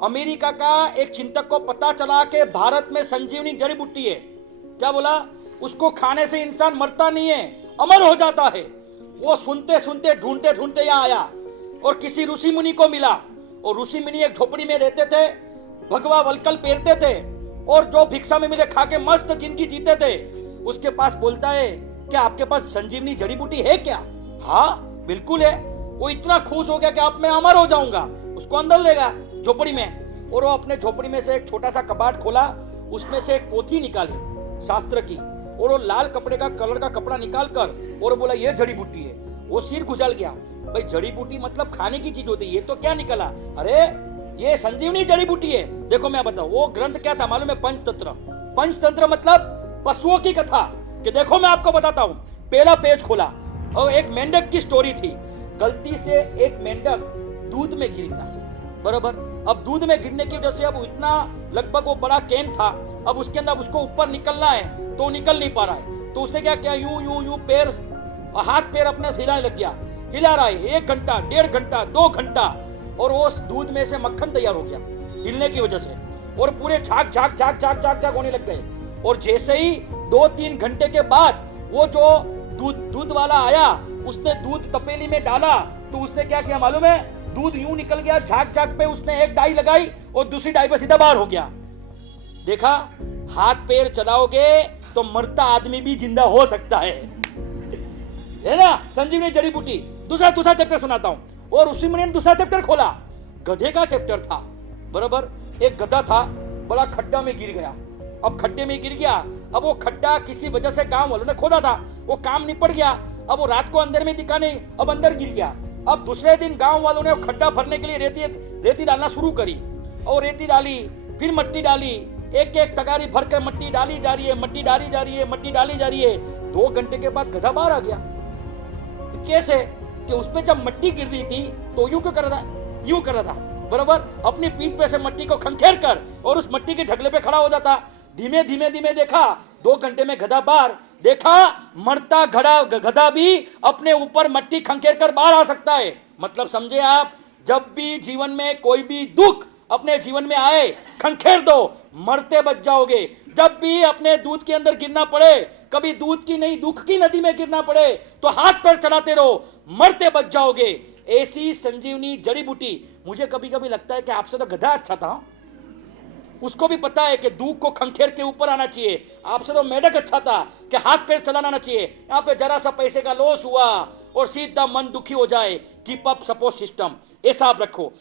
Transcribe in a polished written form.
America का एक चिंतक को पता चला कि भारत में संजीवनी जड़ी बूटी है। क्या बोला? उसको खाने से इंसान मरता नहीं है, अमर हो जाता है। वो सुनते सुनते ढूंढते ढूंढते यहाँ आया और किसी ऋषि मुनि को मिला। और ऋषि मुनि एक झोपड़ी में रहते थे, भगवा वलकल पहनते थे और जो भिक्षा में मिले खा के मस्त जिंदगी जीते थे। उसके पास बोलता है कि आपके पास संजीवनी जड़ी बूटी है क्या? हाँ बिल्कुल है। वो इतना खुश हो गया कि आप मैं अमर हो जाऊंगा। उसको अंदर लेगा झोपड़ी में और वो अपने झोपड़ी में से एक छोटा सा कबाड़ खोला, उसमें से एक पोथी निकाली शास्त्र की और वो लाल कपड़े का कलर का कपड़ा निकाल कर और बोला ये जड़ी बूटी है। वो सिर खुजल गया, भाई जड़ी बूटी मतलब खाने की चीज होती है, ये तो क्या निकला? अरे ये संजीवनी जड़ी बूटी है। देखो मैं बताऊं वो ग्रंथ क्या था मालूम है? पंचतंत्र। पंचतंत्र मतलब पशुओं की कथा। कि देखो मैं आपको बताता हूं। पहला पेज खोला और एक मेंढक की स्टोरी थी। गलती से एक मेंढक दूध में गिर गया, बराबर। अब दूध में गिरने की वजह से अब इतना लगभग वो बड़ा कैन था, अब उसके अंदर उसको ऊपर निकलना है तो निकल नहीं पा रहा है। तो उसने क्या किया, यूं यूं यूं पैर हाथ पैर अपने हिलाने लग गया। हिला रहा है 1 घंटा, 1.5 घंटा, 2 घंटा और उस दूध में से मक्खन तैयार हो गया हिलने की वजह से। और पूरे झाग झाग झाग झाग झाग झाग होने लग गए। और जैसे ही 2-3 घंटे के बाद वो जो दूध वाला आया, उसने दूध तपेली में डाला तो उसने क्या किया मालूम है? दूध यूं निकल गया, झाग झाग पे उसने एक डाई लगाई और दूसरी डाई पे सीधा बाहर हो गया। देखा, हाथ पैर चलाओगे तो मरता आदमी भी जिंदा हो सकता है ना? संजीवनी जड़ी बूटी। दूसरा चैप्टर सुनाता हूं। और उसी में दूसरा चैप्टर खोला, गधे का चैप्टर था, बराबर। एक गधा था, बड़ा खड्डा में गिर गया। अब खड्डे में गिर गया, अब वो खड्डा किसी वजह से गांव वालों ने खोदा था, वो काम निपट गया। अब वो रात को अंदर में दिखा नहीं, अब अंदर गिर गया। अब दूसरे दिन गांव वालों ने खड्डा भरने के लिए रेती डालना शुरू करी और रेती डाली, फिर मट्टी डाली, एक एक तगारी भरकर मट्टी डाली जा रही है, मट्टी डाली जा रही है, मट्टी डाली जा रही है। 2 घंटे के बाद गधा बाहर आ गया। कैसे? कि उस पे जब मट्टी गिर रही थी तो यूं क्यों कर रहा था? यूं कर रहा था, बराबर। अपनी पीठ पे से मट्टी को खंखेर कर और उस मट्टी के ढगले पे खड़ा हो जाता। धीमे धीमे धीमे देखा, 2 घंटे में गधा बाहर। देखा, मरता गधा भी अपने ऊपर मट्टी खंखेर कर बाहर आ सकता है। मतलब समझे आप? जब भी जीवन में कोई भी दुख अपने जीवन में आए, खंखेर दो, मरते बच जाओगे। जब भी अपने दूध के अंदर गिरना पड़े, कभी दूध की नहीं दुख की नदी में गिरना पड़े, तो हाथ पैर चलाते रहो, मरते बच जाओगे। ऐसी संजीवनी जड़ी बूटी। मुझे कभी कभी लगता है कि आपसे तो गधा अच्छा था, उसको भी पता है कि दूध को खंखेर के ऊपर आना चाहिए। आपसे तो मेढक अच्छा था कि हाथ पैर चलाना आना चाहिए। यहाँ पे जरा सा पैसे का लॉस हुआ और सीधा मन दुखी हो जाए। कीप अप सपोर्ट सिस्टम, ऐसा आप रखो।